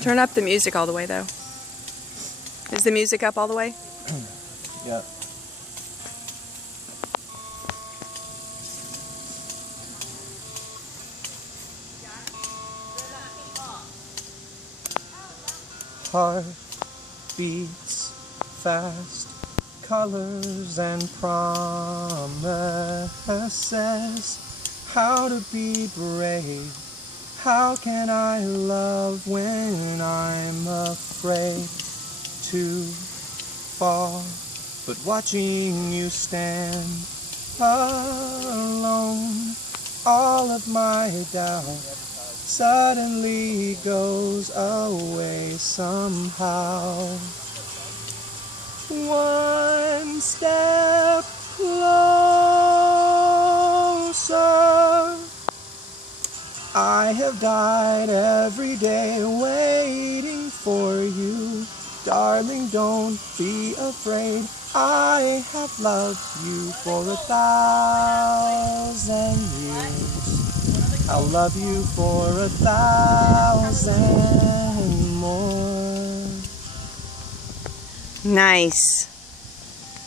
Turn up the music all the way, though. Is the music up all the way? Yeah. Heart beats fast, colors and promises. How to be brave? How can I love when I'm afraid to fall? But watching you stand alone, all of my doubt suddenly goes away somehow. One step closer. I have died every day waiting for you. Darling, don't be afraid. I have loved you for 1,000 years. I'll love you for 1,000 more. Nice.